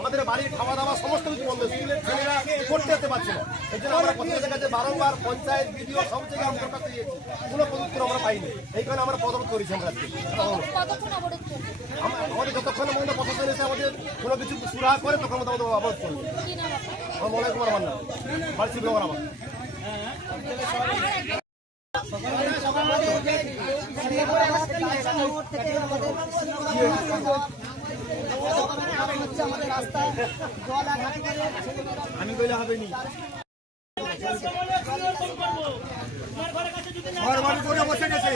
আমাদের বাড়ির খাওয়া দাওয়া সমস্ত কিছু বন্ধ, স্কুলের ছেলেরা করতে যেতে পারছে না। এই জন্য আমরা প্রত্যেকের কাছে বারংবার পঞ্চায়েত বিডিও সব জায়গায় আমরা দরখাস্ত দিয়েছি, কোনো প্রযুক্তি আমরা পাইনি। এই কারণে আমরা প্রদান করেছি আমরা আজকে। আমাদের যতক্ষণ মধ্যে প্রশাসন এসে আমাদের কোনো কিছু সুরাহা করে তখন আমাদের অবরোধ করবে। আমার মনে কুমার মান্না, বাড়ি শিবনগর আমার। আমি কইলে হবে নি, ঘর বাড়ি করে বসে গেছে।